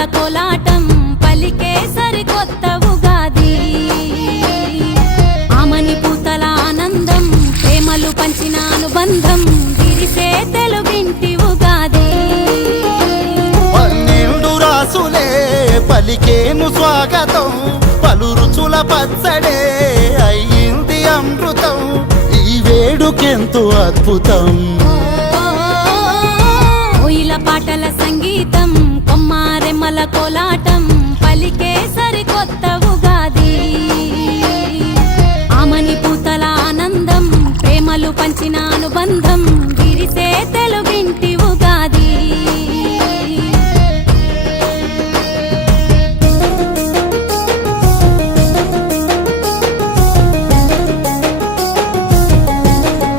రెమ్మల కోలాటం పలికే సరికొత్త ఉగాది ఆమని పూతల ఆనందం ప్రేమలు పంచిన అనుబంధం విరిసే తెలుగింటి ఉగాది పన్నెండు రాసులే పలికేను స్వాగతం పలు రుచుల పచ్చడే అయ్యింది అమృతం ఈ వేడుకెంతో అద్భుతం కోయిల పాటల సంగీతం కొమ్మారెమ్మల కోలాటం పలికే సరికొత్త ఉగాది ఆమని పూతల ఆనందం ప్రేమలు పంచిన అనుబంధం